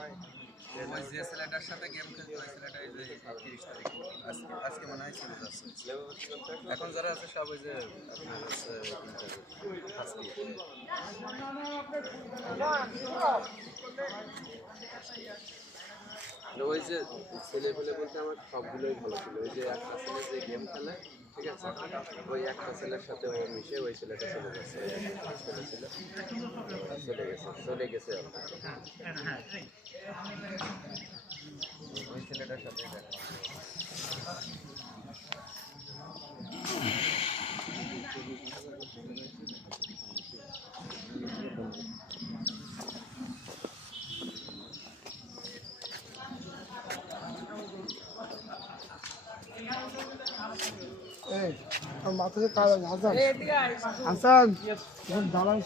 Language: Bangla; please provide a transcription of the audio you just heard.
ওই যে ছেলেটার সাথে গেম খেলতে ওই ছেলেটা এই যে 30 তারিখ আজকে মনে হয় চলে যাচ্ছে। এখন যারা আছে সব ওই যে আপনার হচ্ছে ওই যে ছেলেপেলে বলতে আমার সবগুলোই ভালো ছিল। ওই যে একটা ছেলে যে গেম খেলে, ঠিক আছে, ওই একটা ছেলের সাথে ও মিশে ওই ছেলেটা চলে যাচ্ছে। ছেলে ছিল চলে গেছে ওই ছেলেটার সাথে দেখা। মাথায় কাজ হাসান হাসান দাঁড়ান